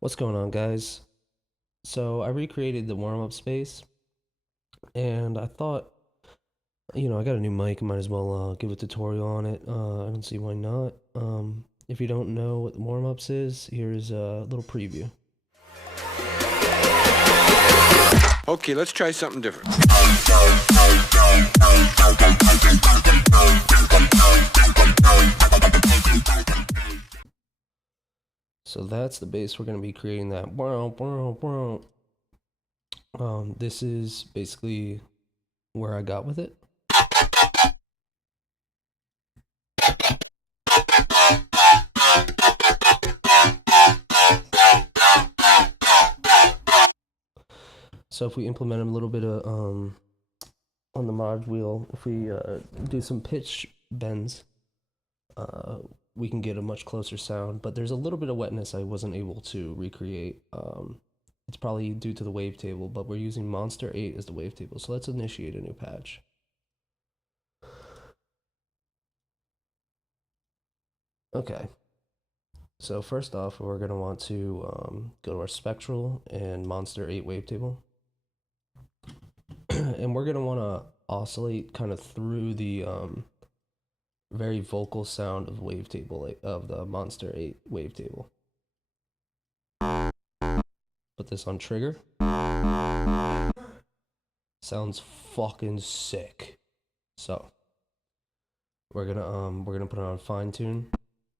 What's going on, guys? So I recreated the warm-up space, and I thought, I got a new mic, might as well give a tutorial on it. I don't see why not. If you don't know what the warm-ups is, here's a little preview. Okay, let's try something different. So that's the bass we're going to be creating that. This is basically where I got with it. So if we implement a little bit of on the mod wheel, if we do some pitch bends, we can get a much closer sound. But there's a little bit of wetness I wasn't able to recreate. It's probably due to the wavetable, but we're using Monster 8 as the wavetable. So let's initiate a new patch. Okay. So first off, we're going to want to go to our spectral and Monster 8 wavetable. And we're going to want to oscillate kind of through the very vocal sound of wavetable of the Monster 8 wavetable. Put this on trigger. Sounds fucking sick. So we're gonna put it on fine tune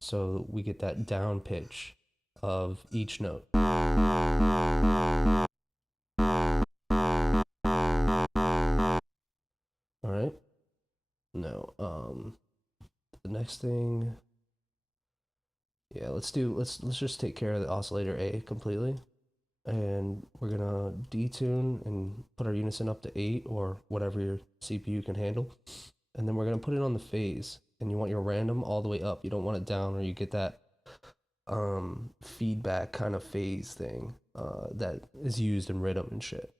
so we get that down pitch of each note. All right. Now, the next thing, yeah, let's just take care of the oscillator A completely, and we're gonna detune and put our unison up to 8 or whatever your CPU can handle, and then we're gonna put it on the phase, and you want your random all the way up. You don't want it down, or you get that feedback kind of phase thing that is used in rhythm and shit.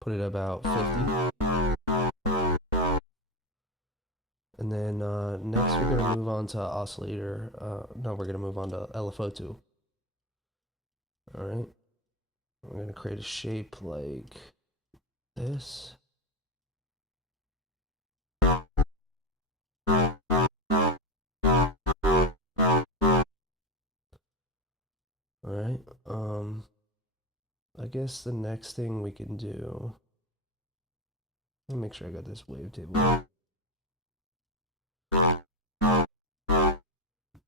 Put it about 50. And then next we're gonna move on to oscillator. No, we're gonna move on to LFO2. All right. We're gonna create a shape like this. All right. I guess the next thing we can do. Let me make sure I got this wavetable. All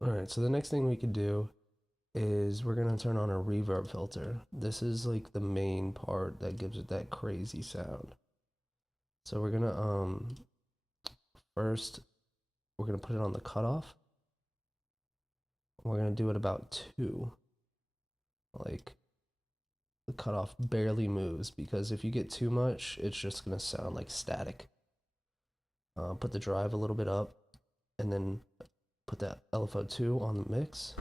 right. So the next thing we can do is we're gonna turn on a reverb filter. This is like the main part that gives it that crazy sound. So we're gonna first we're gonna put it on the cutoff. We're gonna do it about 2. Like the cutoff barely moves, because if you get too much, it's just gonna sound like static. Put the drive a little bit up, and then put that LFO2 on the mix.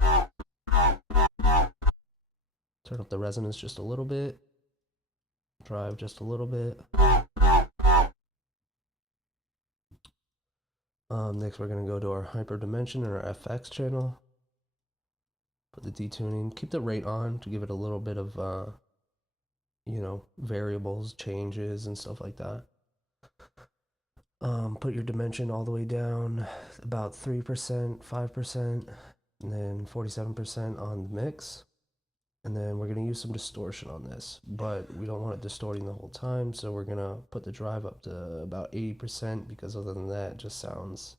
Turn up the resonance just a little bit. Drive just a little bit. Next, we're gonna go to our hyper dimension and our FX channel. Put the detuning. Keep the rate on to give it a little bit of, variables, changes, and stuff like that. Put your dimension all the way down, about 3%, 5%, and then 47% on the mix. And then we're going to use some distortion on this, but we don't want it distorting the whole time, so we're going to put the drive up to about 80%, because other than that, it just sounds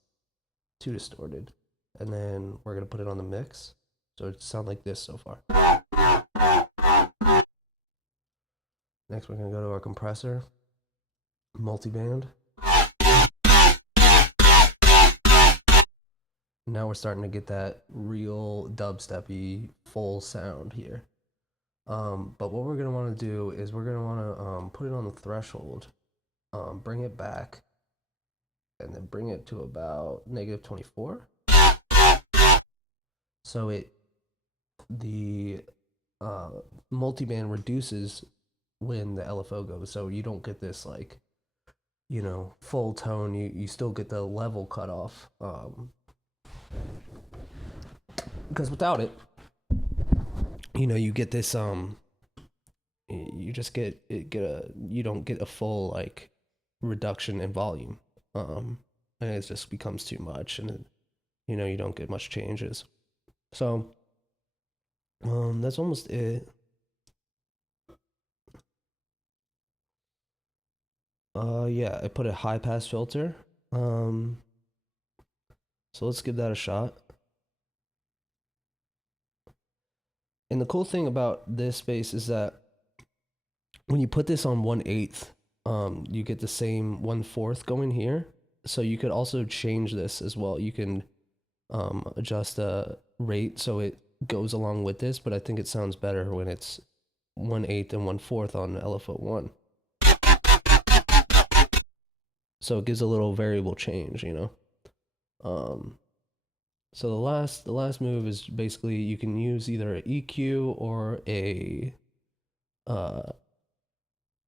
too distorted. And then we're going to put it on the mix, so it sounds like this so far. Next, we're going to go to our compressor, multiband. Now we're starting to get that real dubstep-y full sound here. But what we're going to want to do is we're going to want to put it on the threshold, bring it back, and then bring it to about -24. So the multiband reduces when the LFO goes, so you don't get this like, full tone. You still get the level cutoff. because without it, you get this you just get a you don't get a full like reduction in volume, and it just becomes too much, and you don't get much changes. So that's almost it. Yeah, I put a high pass filter. Um, so let's give that a shot. And the cool thing about this bass is that when you put this on 1/8, you get the same 1/4 going here. So you could also change this as well. You can adjust the rate so it goes along with this, but I think it sounds better when it's 1/8 and 1/4 on LFO1. So it gives a little variable change. Um, so the last move is basically you can use either a EQ uh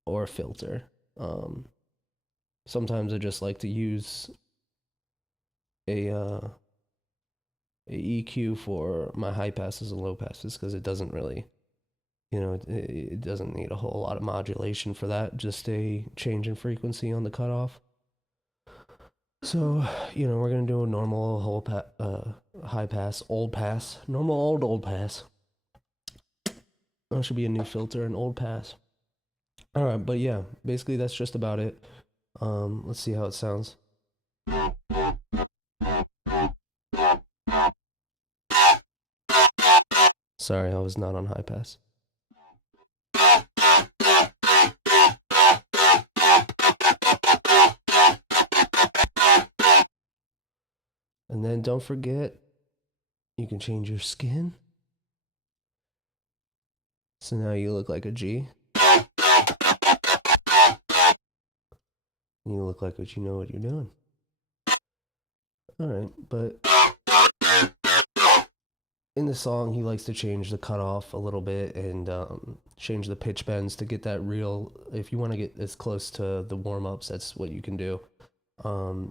or a filter. Um, Sometimes I just like to use a uh, a EQ for my high passes and low passes because it doesn't really, it doesn't need a whole lot of modulation for that. Just a change in frequency on the cutoff. So, we're gonna do a normal high pass, old pass, normal old pass. That should be a new filter, an old pass. All right, but yeah, basically that's just about it. Let's see how it sounds. Sorry, I was not on high pass. And then don't forget, you can change your skin. So now you look like a G. You look like what you know what you're doing. All right, but in the song, he likes to change the cutoff a little bit and change the pitch bends to get that real. If you want to get as close to the warm ups, that's what you can do.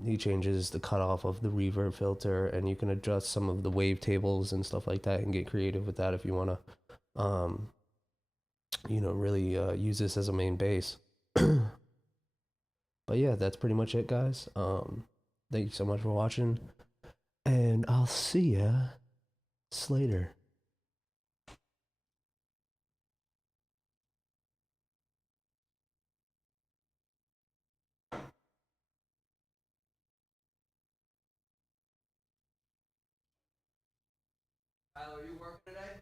He changes the cutoff of the reverb filter, and you can adjust some of the wave tables and stuff like that, and get creative with that if you want to, really use this as a main bass. But yeah, that's pretty much it, guys. Thank you so much for watching, and I'll see ya later. Tyler, are you working today?